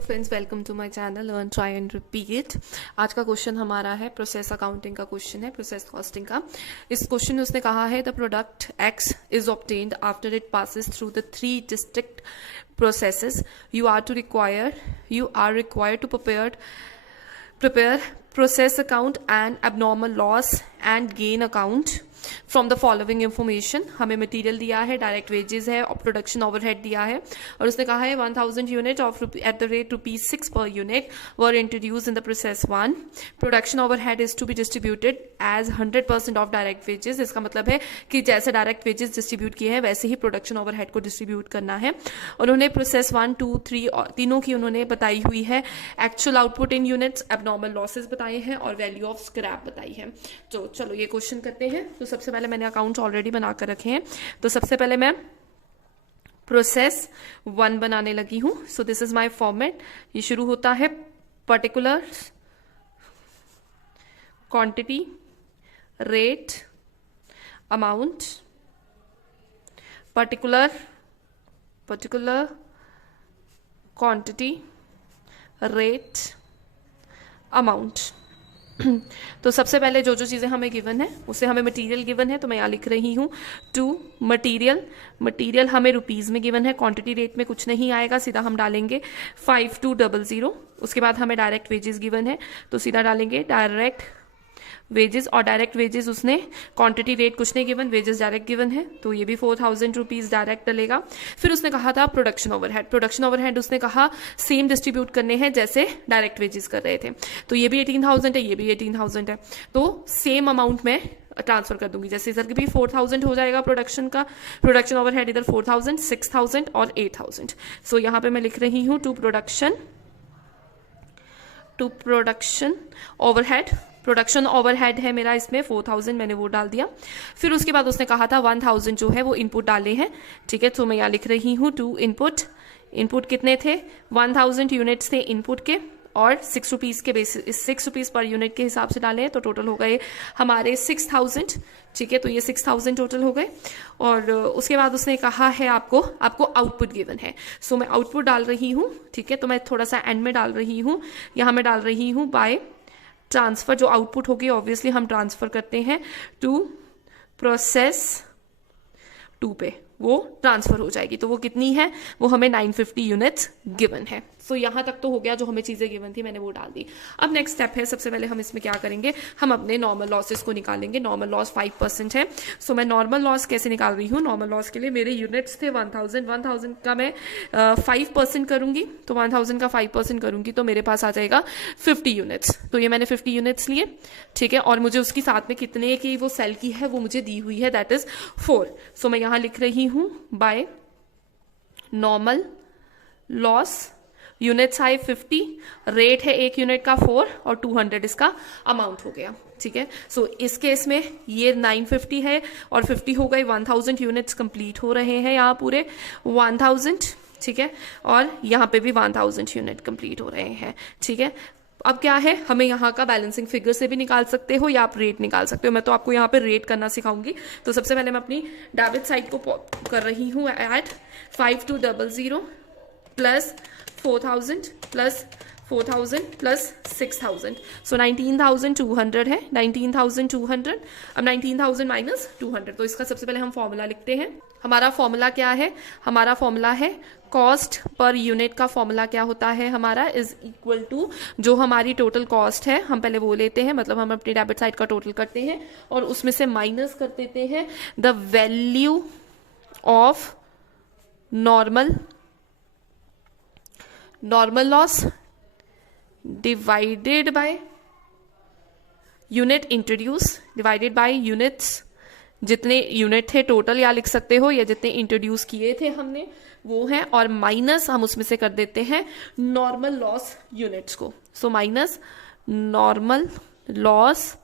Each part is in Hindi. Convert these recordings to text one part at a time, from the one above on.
Friends, welcome to my channel learn try and repeat. आज का क्वेश्चन हमारा है प्रोसेस अकाउंटिंग का क्वेश्चन है, प्रोसेस कॉस्टिंग का। इस क्वेश्चन में उसने कहा है the product X is obtained after it passes through the 3 district processes. You are required to prepare process account and abnormal loss and gain account from the following information. हमें मटेरियल दिया है, डायरेक्ट वेजेस है और प्रोडक्शन ओवरहेड दिया है, और उसने कहा है 1000 unit of at the rate ₹6 per unit were introduced in the process 1। Production overhead is to be distributed as 100% of direct wages. इसका मतलब है कि जैसे डायरेक्ट वेजेस डिस्ट्रीब्यूट किए हैं वैसे ही प्रोडक्शन ओवरहेड को डिस्ट्रीब्यूट करना है। उन्होंने प्रोसेस 1, 2, 3 और तीनों की उन्होंने बताई हुई है। एक्चुअल आउटपुट इन यूनिट्स, एबनॉर्मल लॉसेस बताए हैं और वैल्यू ऑफ स्क्रैप बताई है। तो चलो ये क्वेश्चन करते हैं। तो सबसे पहले मैंने अकाउंट ऑलरेडी बनाकर रखे हैं, तो सबसे पहले मैं प्रोसेस 1 बनाने लगी हूं। So this is my format. ये शुरू होता है particular, quantity, rate, amount, particular quantity, rate, amount. तो सबसे पहले जो चीज़ें हमें गिवन है उसे हमें मटेरियल गिवन है, तो मैं यहाँ लिख रही हूँ टू मटेरियल हमें रुपीज़ में गिवन है, क्वांटिटी रेट में कुछ नहीं आएगा, सीधा हम डालेंगे 5200। उसके बाद हमें डायरेक्ट वेजेस गिवन है तो सीधा डालेंगे डायरेक्ट वेजेस, और डायरेक्ट वेजेस उसने क्वांटिटी रेट कुछ नहीं गिवन, वेजेस डायरेक्ट गिवन है तो ये भी 4000 रुपीज डायरेक्ट डलेगा। फिर उसने कहा था प्रोडक्शन ओवरहेड उसने कहा सेम डिस्ट्रीब्यूट करने हैं जैसे डायरेक्ट वेजेस कर रहे थे, तो ये भी 18000 है, ये भी 18000 है, तो सेम अमाउंट में ट्रांसफर कर दूंगी। जैसे इधर भी 4000 हो जाएगा प्रोडक्शन ओवरहेड, इधर 4000, 6000 और 8000। सो यहाँ पे मैं लिख रही हूँ to production overhead. Production overhead है मेरा, इसमें 4000 मैंने वो डाल दिया। फिर उसके बाद उसने कहा था 1000 जो है वो इनपुट डाले हैं, ठीक है। तो मैं यहाँ लिख रही हूँ टू इनपुट कितने थे, 1000 यूनिट्स थे इनपुट के, और 6 रुपीज़ के बेसिस 6 रुपीज़ पर यूनिट के हिसाब से डाले हैं, तो टोटल हो गए हमारे 6000, ठीक है। तो ये 6000 टोटल हो गए। और उसके बाद उसने कहा है आपको आउटपुट गिवन है, सो मैं आउटपुट डाल रही हूँ, ठीक है। तो मैं थोड़ा सा एंड में डाल रही हूँ, यहाँ मैं डाल रही हूँ बाय ट्रांसफर। जो आउटपुट होगी ऑब्वियसली हम ट्रांसफर करते हैं टू प्रोसेस 2 पे, वो ट्रांसफर हो जाएगी। तो वो कितनी है, वो हमें 950 यूनिट्स गिवन है। सो यहाँ तक तो हो गया, जो हमें चीज़ें गिवन थी मैंने वो डाल दी। अब नेक्स्ट स्टेप है, सबसे पहले हम इसमें क्या करेंगे, हम अपने नॉर्मल लॉसेस को निकालेंगे। नॉर्मल लॉस 5% है, सो मैं नॉर्मल लॉस कैसे निकाल रही हूँ। नॉर्मल लॉस के लिए मेरे यूनिट्स थे 1000 का मैं 5% करूंगी, तो 1000 का 5% करूंगी तो मेरे पास आ जाएगा 50 यूनिट्स। तो ये मैंने 50 यूनिट्स लिए, ठीक है। और मुझे उसकी साथ में कितने की वो सेल की है वो मुझे दी हुई है, दैट इज 4। सो मैं यहाँ लिख रही हूँ बाय नॉर्मल लॉस, यूनिट्स आए 50, रेट है एक यूनिट का 4 और 200 इसका अमाउंट हो गया, ठीक है। सो इस केस में ये 950 है और 50 हो गए, 1000 यूनिट्स कंप्लीट हो रहे हैं यहाँ पूरे 1000, ठीक है। और यहाँ पे भी 1000 यूनिट कंप्लीट हो रहे हैं, ठीक है। अब क्या है, हमें यहाँ का बैलेंसिंग फिगर से भी निकाल सकते हो या आप रेट निकाल सकते हो। मैं तो आपको यहाँ पे रेट करना सिखाऊंगी। तो सबसे पहले मैं अपनी डेबिट साइड को कर रही हूँ ऐड 5200 प्लस 4000 प्लस 6000, सो 19200 है, 19200। अब 19000 माइनस 200, तो इसका सबसे पहले हम फॉर्मूला लिखते हैं। हमारा फॉर्मूला क्या है, हमारा फॉर्मूला है कॉस्ट पर यूनिट का फॉर्मूला क्या होता है हमारा, इज इक्वल टू जो हमारी टोटल कॉस्ट है हम पहले वो लेते हैं, मतलब हम अपनी डेबिट साइड का टोटल करते हैं और उसमें से माइनस कर देते हैं the value of normal loss divided by unit introduce, divided by units, जितने यूनिट थे टोटल या लिख सकते हो, या जितने इंट्रोड्यूस किए थे हमने वो है, और माइनस हम उसमें से कर देते हैं नॉर्मल लॉस यूनिट्स को। So minus normal loss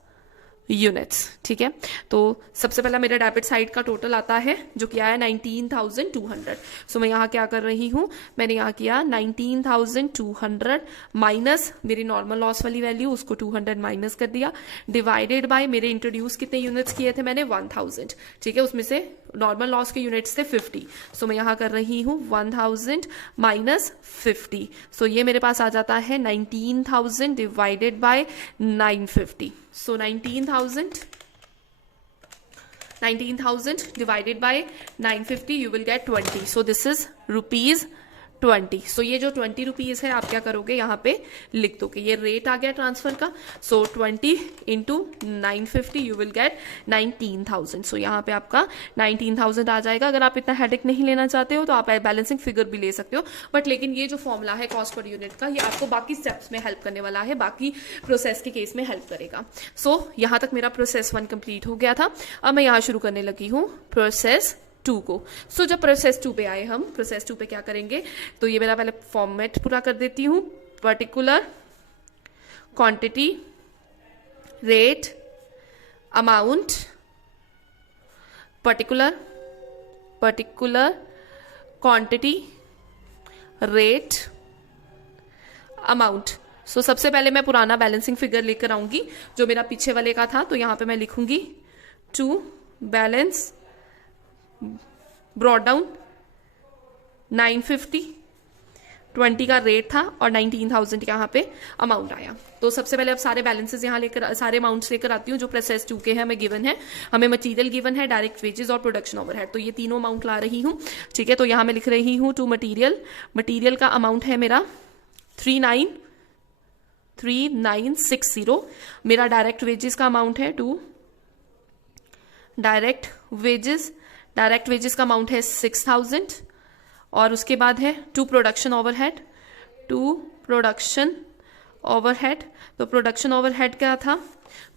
units. ठीक है, तो सबसे पहला मेरा डेबिट साइड का टोटल आता है जो कि आया 19,200। सो मैं यहाँ क्या कर रही हूँ, मैंने यहाँ किया 19,200 माइनस मेरी नॉर्मल लॉस वाली वैल्यू, उसको 200 माइनस कर दिया, डिवाइडेड बाय मेरे इंट्रोड्यूस कितने यूनिट्स किए थे मैंने 1000। ठीक है, उसमें से नॉर्मल लॉस के यूनिट्स थे 50। सो मैं यहाँ कर रही हूँ 1000 माइनस 50। सो ये मेरे पास आ जाता है 19,000 divided by 950। So 19,000 divided by 950, you will get 20. So this is rupees 20। सो ये जो 20 रुपीज है आप क्या करोगे, यहाँ पे लिख दोगे, ये रेट आ गया ट्रांसफर का। सो 20 इंटू 950 यू विल गेट 19,000। सो यहाँ पे आपका 19,000 आ जाएगा। अगर आप इतना हेडेक नहीं लेना चाहते हो तो आप बैलेंसिंग फिगर भी ले सकते हो, बट लेकिन ये जो फॉर्मूला है कॉस्ट पर यूनिट का, ये आपको बाकी स्टेप्स में हेल्प करने वाला है, बाकी प्रोसेस के केस में हेल्प करेगा। सो यहाँ तक मेरा प्रोसेस 1 कंप्लीट हो गया था। अब मैं यहाँ शुरू करने लगी हूँ प्रोसेस 2 को। सो जब प्रोसेस 2 पे आए हम, प्रोसेस 2 पे क्या करेंगे, तो ये मेरा पहले फॉर्मेट पूरा कर देती हूँ। Particular quantity rate amount, particular quantity rate amount. So सबसे पहले मैं पुराना बैलेंसिंग फिगर लेकर आऊंगी जो मेरा पीछे वाले का था, तो यहां पे मैं लिखूंगी टू बैलेंस ब्रॉड डाउन 950, 20 का रेट था और 19,000 यहाँ पे अमाउंट आया। तो सबसे पहले अब सारे बैलेंसेस यहाँ लेकर, सारे अमाउंट्स लेकर आती हूँ जो प्रोसेस 2 के हैं, हमें गिवन है, हमें मटेरियल गिवन है, डायरेक्ट वेजेस और प्रोडक्शन ओवरहेड, तो ये तीनों अमाउंट ला रही हूँ। ठीक है, तो यहाँ मैं लिख रही हूँ टू मटीरियल का अमाउंट है मेरा 3960। मेरा डायरेक्ट वेजेस का अमाउंट है डायरेक्ट वेजेस का अमाउंट है 6000, और उसके बाद है टू प्रोडक्शन ओवरहेड। तो प्रोडक्शन ओवरहेड क्या था,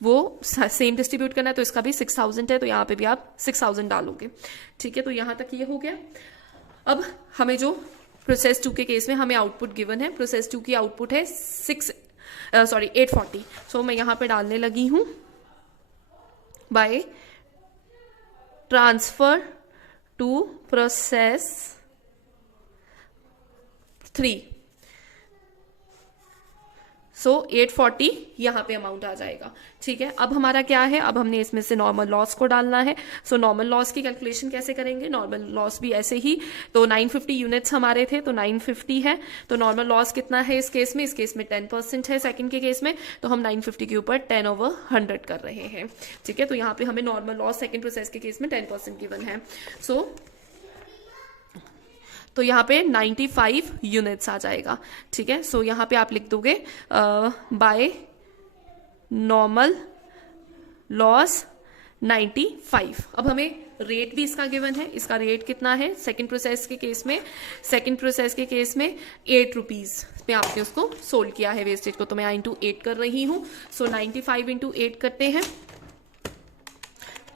वो सेम डिस्ट्रीब्यूट करना है, तो इसका भी 6000 है, तो यहाँ पे भी आप 6000 डालोगे। ठीक है, तो यहाँ तक ये हो गया। अब हमें जो प्रोसेस 2 के केस में हमें आउटपुट गिवन है, प्रोसेस 2 की आउटपुट है 840। सो मैं यहाँ पे डालने लगी हूँ बाय ट्रांसफर टू प्रोसेस 3। सो 840 यहाँ पे अमाउंट आ जाएगा। ठीक है, अब हमारा क्या है, अब हमने इसमें से नॉर्मल लॉस को डालना है। सो नॉर्मल लॉस की कैलकुलेशन कैसे करेंगे, नॉर्मल लॉस भी ऐसे ही, तो 950 यूनिट्स हमारे थे, तो 950 है, तो नॉर्मल लॉस कितना है इस केस में 10% है सेकंड के केस में, तो हम 950 के ऊपर 10/100 कर रहे हैं। ठीक है, तो यहाँ पे हमें नॉर्मल लॉस सेकंड प्रोसेस के केस में 10% गिवन है। तो यहाँ पे 95 यूनिट्स आ जाएगा। ठीक है, सो यहाँ पे आप लिख दोगे बाय नॉर्मल लॉस 95। अब हमें रेट भी इसका गिवन है, इसका रेट कितना है सेकंड प्रोसेस के केस में 8 रुपीज में आपने उसको सोल्ड किया है वेस्टेज को, तो मैं इंटू 8 कर रही हूँ। सो 95 इंटू 8 करते हैं,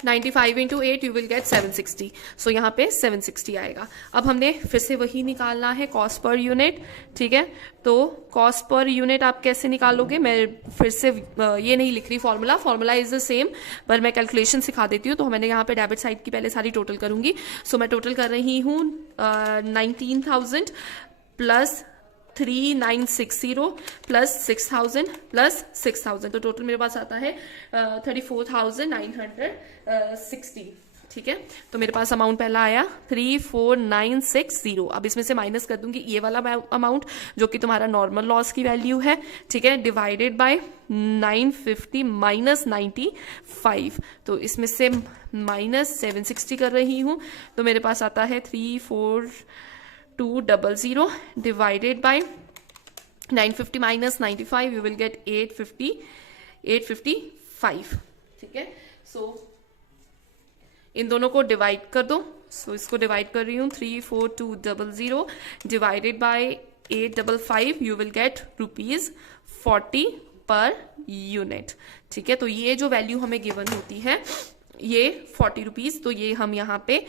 95 इंटू 8 यू विल गेट 760। सो यहाँ पे 760 आएगा। अब हमने फिर से वही निकालना है कॉस्ट पर यूनिट। ठीक है, तो कॉस्ट पर यूनिट आप कैसे निकालोगे, मैं फिर से ये नहीं लिख रही फॉर्मूला इज द सेम, पर मैं कैलकुलेशन सिखा देती हूँ। तो मैंने यहाँ पे डेबिट साइड की पहले सारी टोटल करूंगी। सो मैं टोटल कर रही हूँ 19,000 प्लस 3960 प्लस 6000 प्लस 6000, तो टोटल मेरे पास आता है 34,960। ठीक है, तो मेरे पास अमाउंट पहला आया 34,960। अब इसमें से माइनस कर दूंगी ये वाला अमाउंट जो कि तुम्हारा नॉर्मल लॉस की वैल्यू है। ठीक है, डिवाइडेड बाय 950 माइनस 95, तो इसमें से माइनस 760 कर रही हूँ, तो मेरे पास आता है 34200 divided by 950 minus 95 you will get 855। ठीक है, सो इन दोनों को डिवाइड कर दो। सो इसको डिवाइड कर रही हूँ 34200 divided by 855 you will get ₹40 per unit. ठीक है, तो ये जो वैल्यू हमें गिवन होती है ये 40 रुपीज, तो ये हम यहाँ पे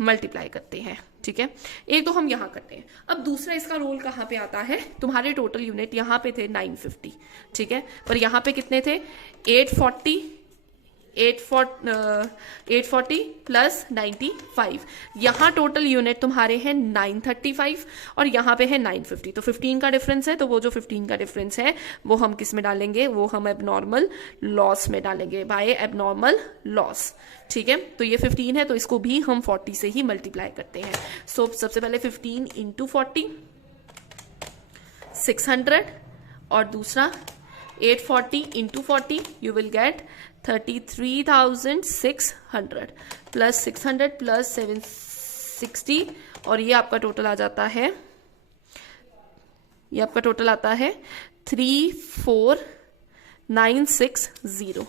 मल्टीप्लाई करते हैं। ठीक है, एक तो हम यहाँ करते हैं। अब दूसरा इसका रोल कहाँ पे आता है, तुम्हारे टोटल यूनिट यहाँ पे थे 950। ठीक है, पर यहाँ पे कितने थे 840 840 प्लस 95, यहाँ टोटल यूनिट तुम्हारे हैं 935 और यहाँ पे है 950, तो 15 का डिफरेंस है। तो वो जो 15 का डिफरेंस है वो हम किस में डालेंगे, वो हम एबनॉर्मल लॉस में डालेंगे, बाय एबनॉर्मल लॉस। ठीक है, तो ये 15 है तो इसको भी हम 40 से ही मल्टीप्लाई करते हैं। सो सबसे पहले 15 इंटू 40 600 और दूसरा 840 into 40 you will get 33,600 plus 600 plus 760 और ये आपका टोटल आ जाता है, ये आपका टोटल आता है 34,960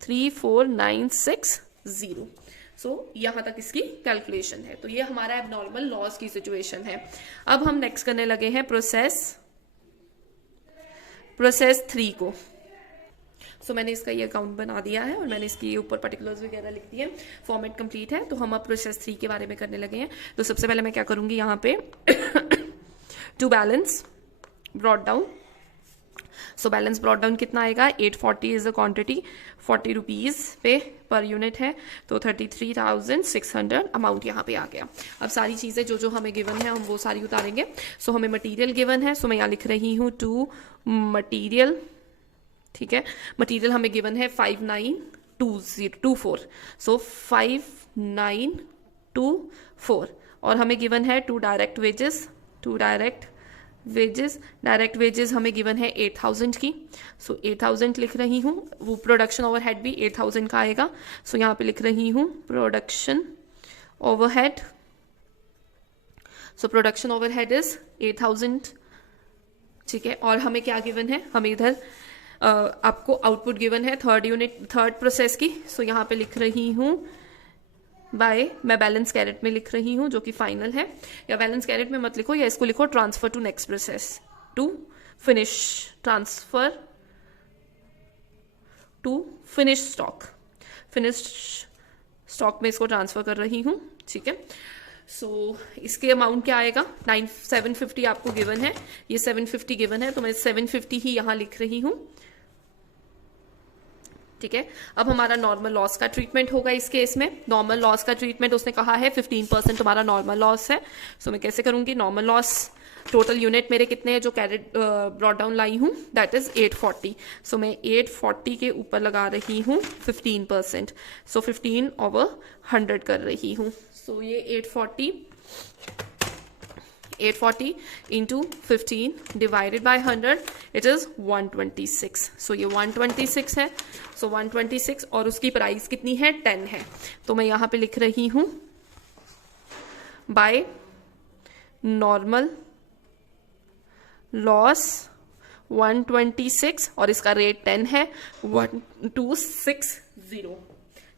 34,960। सो यहां तक इसकी कैलकुलेशन है। तो ये हमारा एबनॉर्मल लॉस की सिचुएशन है। अब हम नेक्स्ट करने लगे हैं प्रोसेस 3 को। सो मैंने इसका ये अकाउंट बना दिया है और मैंने इसके ऊपर पर्टिकुलर्स वगैरह लिख दिए, फॉर्मेट कंप्लीट है। तो हम अब प्रोसेस 3 के बारे में करने लगे हैं। तो सबसे पहले मैं क्या करूंगी, यहाँ पे to balance brought down. So balance brought down कितना आएगा, 840 इज द क्वांटिटी, 40 रुपीज पे पर यूनिट है, तो 33,600 अमाउंट यहाँ पे आ गया। अब सारी चीजें जो जो हमें गिवन है हम वो सारी उतारेंगे। सो हमें मटेरियल गिवन है, सो मैं यहाँ लिख रही हूँ टू मटेरियल। ठीक है, मटेरियल हमें गिवन है 5924, सो 5924 और हमें गिवन है टू डायरेक्ट वेजेस हमें गिवन है 8,000 की। सो 8,000 लिख रही हूँ। वो प्रोडक्शन ओवरहेड भी 8,000 का आएगा। सो यहाँ पे लिख रही हूँ production overhead. So production overhead is 8,000। ठीक है, और हमें क्या गिवन है, हमें इधर आपको आउटपुट गिवन है थर्ड प्रोसेस की। सो यहाँ पे लिख रही हूँ बाय, मैं बैलेंस कैरेट में लिख रही हूँ जो कि फाइनल है, या बैलेंस कैरेट में मत लिखो, या इसको लिखो transfer to next process to finish, transfer to finish stock में इसको ट्रांसफर कर रही हूँ। ठीक है, सो इसके अमाउंट क्या आएगा, 750 आपको गिवन है, ये 750 गिवन है तो मैं 750 ही यहाँ लिख रही हूँ। ठीक है, अब हमारा नॉर्मल लॉस का ट्रीटमेंट होगा इस केस में। नॉर्मल लॉस का ट्रीटमेंट उसने कहा है 15% तुम्हारा नॉर्मल लॉस है। सो मैं कैसे करूंगी, नॉर्मल लॉस टोटल यूनिट मेरे कितने हैं जो कैरेट ब्रॉट डाउन लाई हूं, दैट इज 840। सो मैं 840 के ऊपर लगा रही हूं 15%, सो 15/100 कर रही हूं। सो ये 840 into 15 divided by 100 it is 126। सो ये 126 है। सो 126 और उसकी प्राइस कितनी है, 10 है। तो मैं यहाँ पे लिख रही हूँ बाय नॉर्मल लॉस 126 और इसका रेट 10 है, 1260।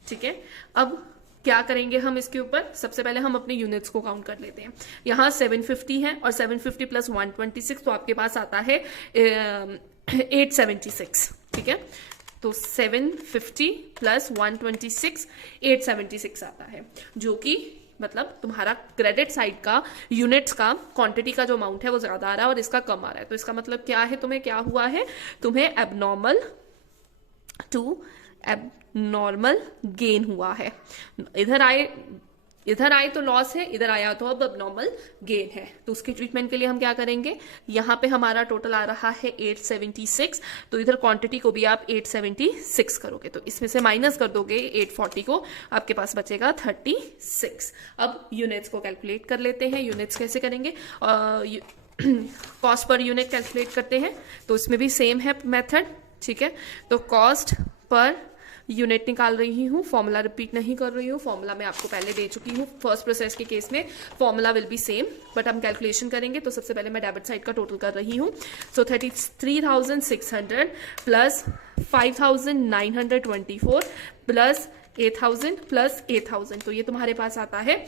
ठीक है, अब क्या करेंगे हम इसके ऊपर, सबसे पहले हम अपने यूनिट्स को काउंट कर लेते हैं। यहाँ 750 है और 750 प्लस 126 तो आपके पास आता है 876। ठीक है, तो 750 प्लस 126 876 आता है, जो कि मतलब तुम्हारा क्रेडिट साइड का यूनिट्स का क्वांटिटी का जो अमाउंट है वो ज्यादा आ रहा है और इसका कम आ रहा है। तो इसका मतलब क्या है, तुम्हें क्या हुआ है, तुम्हें एबनॉर्मल गेन हुआ है। इधर आए तो लॉस है, इधर आया तो अब एबनॉर्मल गेन है। तो उसके ट्रीटमेंट के लिए हम क्या करेंगे, यहाँ पे हमारा टोटल आ रहा है 876, तो इधर क्वांटिटी को भी आप 876 करोगे, तो इसमें से माइनस कर दोगे 840 को, आपके पास बचेगा 36। अब यूनिट्स को कैलकुलेट कर लेते हैं। यूनिट्स कैसे करेंगे, कॉस्ट पर यूनिट कैलकुलेट करते हैं, तो इसमें भी सेम है मेथड। ठीक है, तो कॉस्ट पर यूनिट निकाल रही हूँ, फॉर्मूला रिपीट नहीं कर रही हूँ, फॉर्मूला मैं आपको पहले दे चुकी हूँ। फर्स्ट प्रोसेस के केस में formula will be same, but हम कैलकुलेशन करेंगे। तो सबसे पहले मैं डेबिट साइड का टोटल कर रही हूँ। सो 33,600 प्लस 5,924 प्लस 8,000 प्लस 8,000, तो ये तुम्हारे पास आता है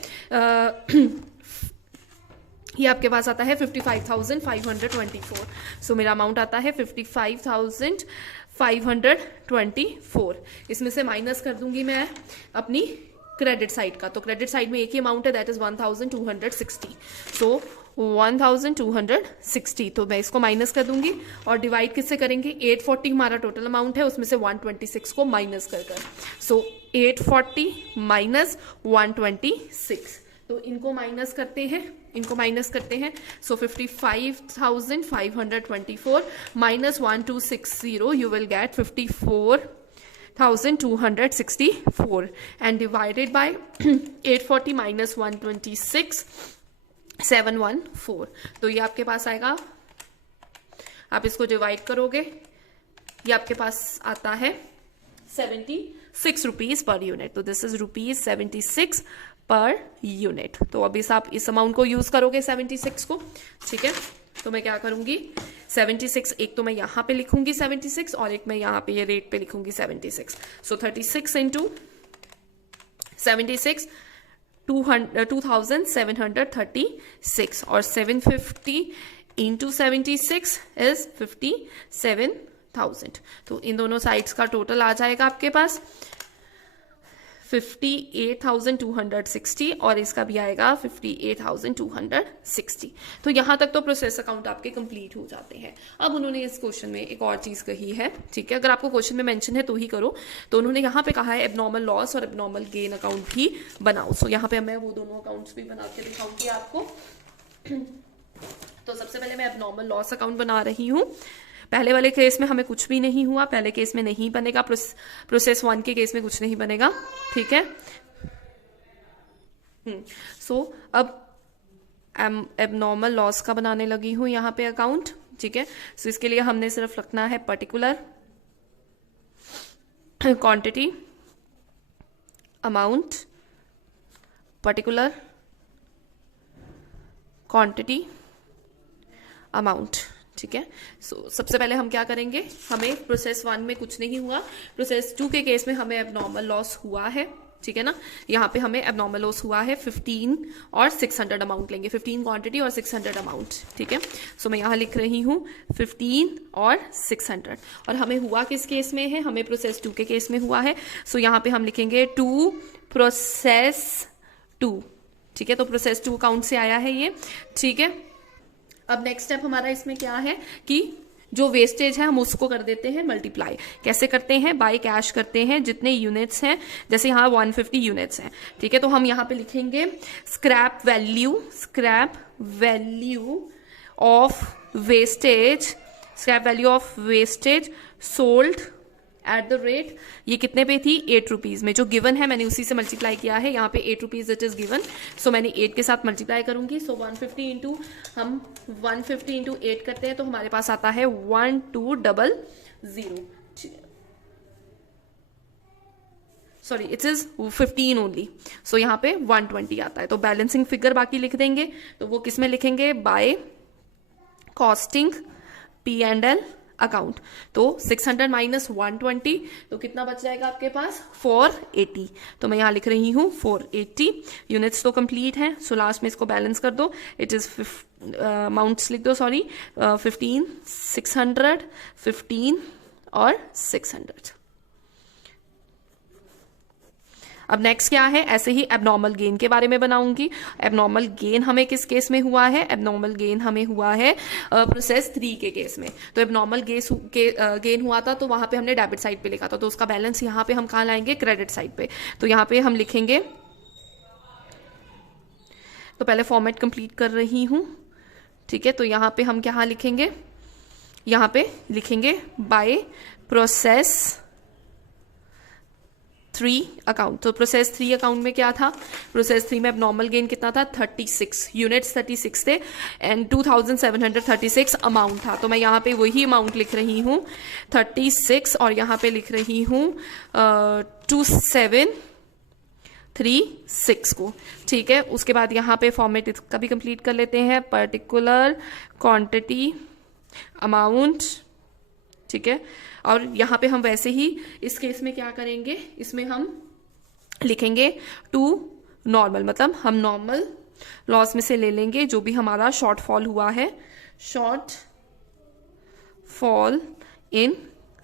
ये आपके पास आता है 55,524। सो मेरा अमाउंट आता है 55,524। इसमें से माइनस कर दूंगी मैं अपनी क्रेडिट साइड का, तो क्रेडिट साइड में एक ही अमाउंट है, दैट इज 1,260। सो 1260, तो मैं इसको माइनस कर दूंगी और डिवाइड किससे करेंगे, 840 हमारा टोटल अमाउंट है, उसमें से 126 को माइनस कर सो 840 माइनस 126, तो इनको माइनस करते हैं, सो 55,524 minus 1260, you will get 54,264 and divided by 840 minus 126, 714, तो ये आपके पास आएगा, आप इसको डिवाइड करोगे, ये आपके पास आता है 76 रुपीज पर यूनिट, तो this is rupees 76 per unit. तो अभी आप इस अमाउंट को यूज करोगे 76 को, ठीक है। तो मैं क्या करूंगी, 76 एक तो मैं यहाँ पे लिखूंगी 76 और एक मैं यहाँ पे ये रेट पे लिखूंगी 76, सो 36 इंटू 76 2736 और 750 इंटू 76 इज 57,000, तो इन दोनों साइड्स का टोटल आ जाएगा आपके पास 58,260 और इसका भी आएगा 58,260। तो यहां तक तो प्रोसेस अकाउंट आपके कंप्लीट हो जाते हैं। अब उन्होंने इस क्वेश्चन में एक और चीज कही है, ठीक है, अगर आपको क्वेश्चन में मेंशन है तो ही करो, तो उन्होंने यहाँ पे कहा है एबनॉर्मल लॉस और एबनॉर्मल गेन अकाउंट भी बनाओ। सो यहाँ पे मैं वो दोनों अकाउंट्स भी बना के दिखाऊंगी आपको। तो सबसे पहले मैं एबनॉर्मल लॉस अकाउंट बना रही हूँ। पहले वाले केस में हमें कुछ भी नहीं हुआ, पहले केस में नहीं बनेगा, प्रोसेस 1 के केस में कुछ नहीं बनेगा, ठीक है। सो अब एबनॉर्मल लॉस का बनाने लगी हूं यहाँ पे अकाउंट, ठीक है। सो इसके लिए हमने सिर्फ रखना है particular quantity amount, particular quantity amount, ठीक है। सो सबसे पहले हम क्या करेंगे, हमें प्रोसेस 1 में कुछ नहीं हुआ, प्रोसेस 2 के केस में हमें एबनॉर्मल लॉस हुआ है, ठीक है ना। यहाँ पे हमें एबनॉर्मल लॉस हुआ है 15 और 600 अमाउंट लेंगे, 15 क्वांटिटी और 600 अमाउंट, ठीक है। सो मैं यहाँ लिख रही हूँ 15 और 600, और हमें हुआ किस केस में है, हमें प्रोसेस 2 के केस में हुआ है। सो यहाँ पे हम लिखेंगे 2 प्रोसेस 2, ठीक है। तो प्रोसेस 2 अकाउंट से आया है ये, ठीक है। अब नेक्स्ट स्टेप हमारा इसमें क्या है कि जो वेस्टेज है हम उसको कर देते हैं मल्टीप्लाई। कैसे करते हैं, बाय कैश करते हैं, जितने यूनिट्स हैं, जैसे यहाँ 150 यूनिट्स हैं, ठीक है। तो हम यहाँ पे लिखेंगे scrap value of wastage sold at the rate, ये कितने पे थी, 8 रुपीज में, जो गिवन है मैंने उसी से मल्टीप्लाई किया है, यहाँ पे 8 रुपीज इट इज गिवन, सो मैंने 8 के साथ मल्टीप्लाई करूंगी। सो 150 इंटू 8 करते हैं तो हमारे पास आता है 1200, सॉरी इट इज 15 ओनली, सो यहाँ पे 120 आता है। तो बैलेंसिंग फिगर बाकी लिख देंगे, तो वो किस में लिखेंगे, बाय कॉस्टिंग P&L अकाउंट। तो 600 माइनस 120, तो कितना बच जाएगा आपके पास, 480। तो मैं यहाँ लिख रही हूँ 480। यूनिट्स तो कंप्लीट हैं, सो लास्ट में इसको बैलेंस कर दो, इट इज अमाउंट्स लिख दो, सॉरी 15 600 15 और 600। अब नेक्स्ट क्या है, ऐसे ही एबनॉर्मल गेन के बारे में बनाऊंगी। एबनॉर्मल गेन हमें किस केस में हुआ है, एबनॉर्मल गेन हमें हुआ है प्रोसेस 3 के केस में। तो एबनॉर्मल गेन हुआ था तो वहां पे हमने डेबिट साइड पे लिखा था, तो उसका बैलेंस यहाँ पे हम कहाँ लाएंगे, क्रेडिट साइड पे। तो यहाँ पे हम लिखेंगे, तो पहले फॉर्मेट कंप्लीट कर रही हूं, ठीक है। तो यहाँ पे हम क्या लिखेंगे, यहाँ पे लिखेंगे बाय प्रोसेस 3 अकाउंट। तो प्रोसेस 3 अकाउंट में क्या था, प्रोसेस 3 में अब नॉर्मल गेन कितना था, 36 यूनिट्स 36 थे एंड 2736 अमाउंट था। तो मैं यहाँ पे वही अमाउंट लिख रही हूँ 36 और यहाँ पे लिख रही हूँ 2736 को, ठीक है। उसके बाद यहाँ पे फॉर्मेट इसका भी कंप्लीट कर लेते हैं, पर्टिकुलर क्वांटिटी अमाउंट, ठीक है। और यहाँ पे हम वैसे ही इस केस में क्या करेंगे, इसमें हम लिखेंगे टू नॉर्मल, मतलब हम नॉर्मल लॉस में से ले लेंगे जो भी हमारा शॉर्टफॉल हुआ है, शॉर्ट फॉल इन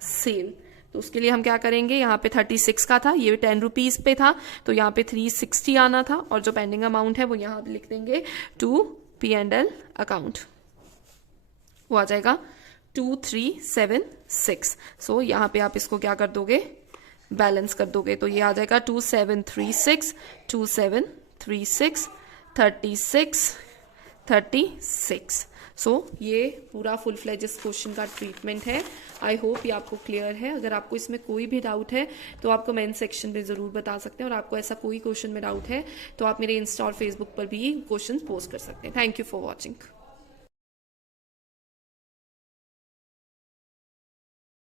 सेल। तो उसके लिए हम क्या करेंगे, यहाँ पे 36 का था, ये 10 रुपीज पे था, तो यहाँ पे 360 आना था और जो पेंडिंग अमाउंट है वो यहाँ पे लिख देंगे P&L अकाउंट, वो आ जाएगा 2376। सो यहाँ पे आप इसको क्या कर दोगे, बैलेंस कर दोगे, तो ये आ जाएगा 2736, 2736, 36, 36। सो ये पूरा फुल फ्लेज इस क्वेश्चन का ट्रीटमेंट है। आई होप ये आपको क्लियर है। अगर आपको इसमें कोई भी डाउट है तो आप कमेंट सेक्शन में ज़रूर बता सकते हैं, और आपको ऐसा कोई क्वेश्चन में डाउट है तो आप मेरे इंस्टा और फेसबुक पर भी क्वेश्चन पोस्ट कर सकते हैं। Thank you for watching.